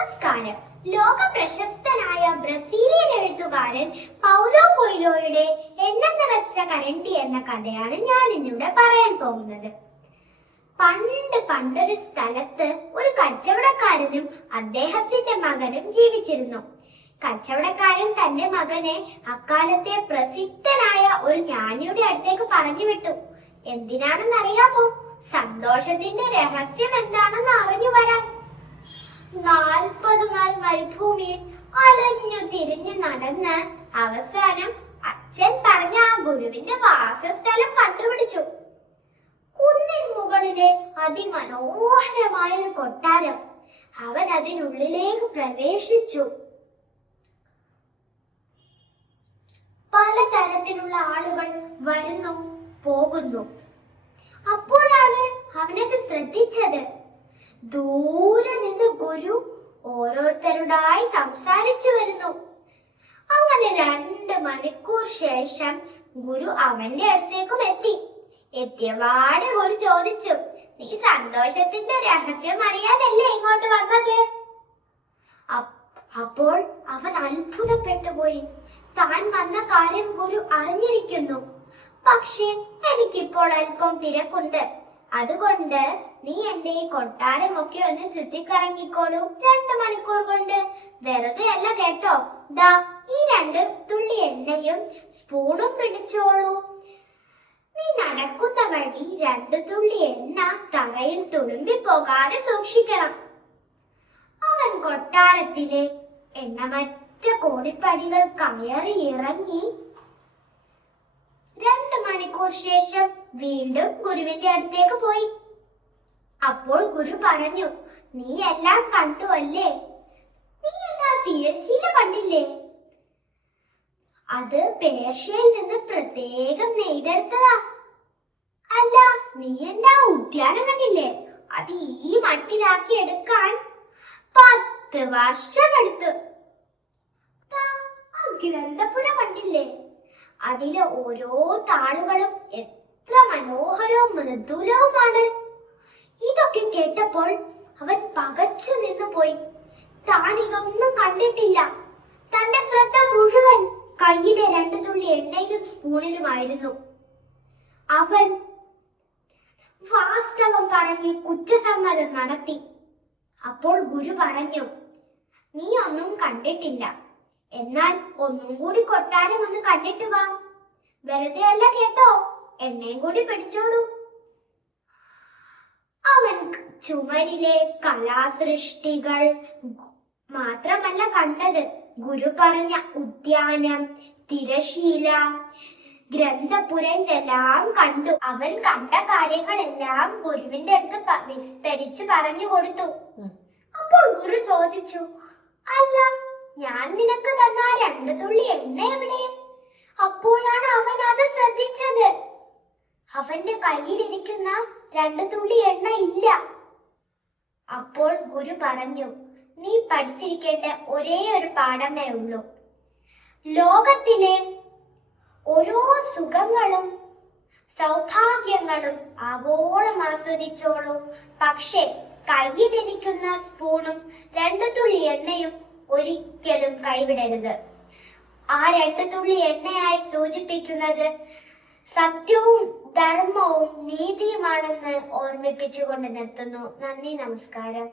നമസ്കാരം. ലോക പ്രശസ്തനായ ബ്രസീലിയൻ എഴുത്തുകാരൻ പൗലോ കൊയ്ലോയുടെ എണ്ണ നിറച്ച കരണ്ടി എന്ന കഥയാണ് ഞാൻ ഇന്നിവിടെ പറയാൻ പോകുന്നത്. പണ്ടൊരു സ്ഥലത്ത് ഒരു കച്ചവടക്കാരനും അദ്ദേഹത്തിന്റെ മകനും ജീവിച്ചിരുന്നു. കച്ചവടക്കാരൻ തന്റെ മകനെ അക്കാലത്തെ പ്രസിദ്ധനായ ഒരു ജ്ഞാനിയുടെ അടുത്തേക്ക് പറഞ്ഞു വിട്ടു. എന്തിനാണെന്നറിയാമോ? സന്തോഷത്തിന്റെ രഹസ്യം എന്താണെന്ന് അറിഞ്ഞു വരാൻ. 40 നാൾ മരുഭൂമിയിൽ അലഞ്ഞു തിരിഞ്ഞു നടന്ന് അവസാനം അച്ഛൻ പറഞ്ഞ ആ ഗുരുവിന്റെ വാസസ്ഥലം കണ്ടുപിടിച്ചു. കുന്നിൻ മുകളിലെ അതിമനോഹരമായ ഒരു കൊട്ടാരം. അവൻ അതിനുള്ളിലേക്ക് പ്രവേശിച്ചു. പലതരത്തിലുള്ള ആളുകൾ വരുന്നു പോകുന്നു. അപ്പോഴാണ് അവനത് ശ്രദ്ധിച്ചത്. ദൂരെ നിന്ന് ഗുരു ഓരോരുത്തരോടായി സംസാരിച്ചു വരുന്നു. അങ്ങനെ 2 മണിക്കൂർ ശേഷം ഗുരു അവന്റെ അടുത്തേക്കും എത്തിയപാട് ഗുരു ചോദിച്ചു, നീ സന്തോഷത്തിന്റെ രഹസ്യം അറിയാനല്ലേ ഇങ്ങോട്ട് വന്നത്? അപ്പോൾ അവൻ അത്ഭുതപ്പെട്ടു പോയി. താൻ വന്ന കാര്യം ഗുരു അറിഞ്ഞിരിക്കുന്നു. പക്ഷേ എനിക്കിപ്പോൾ അല്പം തിരക്കുണ്ട്. അതുകൊണ്ട് നീ എന്റെ ഈ കൊട്ടാരമൊക്കെ ഒന്ന് ചുറ്റിക്കറങ്ങിക്കോളൂ 2 മണിക്കൂർ കൊണ്ട്. വെറുതെ അല്ല കേട്ടോ. ദാ ഈ 2 തുള്ളി എണ്ണയും സ്പൂണും പിടിച്ചോളൂ. നീ നടക്കുന്ന വഴി 2 തുള്ളി എണ്ണ തറയിൽ തുളുമ്പി പോകാതെ സൂക്ഷിക്കണം. അവൻ കൊട്ടാരത്തിലെ എണ്ണമറ്റ കോണിപ്പടികൾ കയറി ഇറങ്ങി 2 മണിക്കൂർ ശേഷം വീണ്ടും ഗുരുവിന്റെ അടുത്തേക്ക് പോയി. അപ്പോൾ ഗുരു പറഞ്ഞു, നീ എല്ലാം കണ്ടു അല്ലേ? നീ എന്താ തിരശ്ശീല കണ്ടില്ലേ? അത് പേർഷ്യയിൽ നിന്ന് പ്രത്യേകം നെയ്തെടുത്തതാ. അല്ല, നീ എന്താ ഉദ്യാനം കണ്ടില്ലേ? അത് ഈ മട്ടിലാക്കി എടുക്കാൻ 10 വർഷമെടുത്തു. ആ ഗ്രന്ഥപുര കണ്ടില്ലേ? അതിലെ ഓരോ താളുകളും എത്ര മനോഹരവും മൃദുലവുമാണ്. ഇതൊക്കെ കേട്ടപ്പോൾ അവൻ പകച്ചു നിന്നു പോയി. താൻ ഇതൊന്നും കണ്ടിട്ടില്ല. തന്റെ ശ്രദ്ധ മുഴുവൻ കയ്യിലെ 2 തുള്ളി എണ്ണയിലും സ്പൂണിലുമായിരുന്നു. അവൻ വാസ്തവം പറഞ്ഞ് കുറ്റസമ്മതം നടത്തി. അപ്പോൾ ഗുരു പറഞ്ഞു, നീ ഒന്നും കണ്ടിട്ടില്ല. എന്നാൽ ഒന്നും കൂടി കൊട്ടാരം ഒന്ന് കണ്ടിട്ട് വാ. വെറുതെ അല്ല കേട്ടോ, എണ്ണയും കൂടി പിടിച്ചോളൂ. അവൻ ചുമരിലെ കലാസൃഷ്ടികൾ മാത്രമല്ല കണ്ടത്, ഗുരു പറഞ്ഞ ഉദ്യാനം, തിരശീല, ഗ്രന്ഥപുര ഇതെല്ലാം കണ്ടു. അവൻ കണ്ട കാര്യങ്ങളെല്ലാം ഗുരുവിന്റെ അടുത്ത് വിസ്തരിച്ച് പറഞ്ഞു കൊടുത്തു. അപ്പോൾ ഗുരു ചോദിച്ചു, അല്ല, ഞാൻ നിനക്ക് തന്ന 2 തുള്ളി എണ്ണ എവിടെ? അപ്പോഴാണ് അവൻ അത് ശ്രദ്ധിച്ചത്. അവന്റെ കയ്യിലിരിക്കുന്ന 2 തുള്ളി എണ്ണ ഇല്ല. അപ്പോൾ ഗുരു പറഞ്ഞു, നീ പഠിച്ചിരിക്കേണ്ട ഒരേ ഒരു പാഠമേ ഉള്ളൂ. ലോകത്തിലെ ഓരോ സുഖങ്ങളും സൗഭാഗ്യങ്ങളും ആവോളം ആസ്വദിച്ചോളൂ. പക്ഷേ കയ്യിലിരിക്കുന്ന സ്പൂണും 2 തുള്ളി എണ്ണയും ഒരിക്കലും കൈവിടരുത്. ആ 2 തുള്ളി എണ്ണയായി സൂചിപ്പിക്കുന്നത് സത്യവും ധർമ്മവും നീതിയുമാണെന്ന് ഓർമ്മിപ്പിച്ചുകൊണ്ട് നിർത്തുന്നു. നന്ദി, നമസ്കാരം.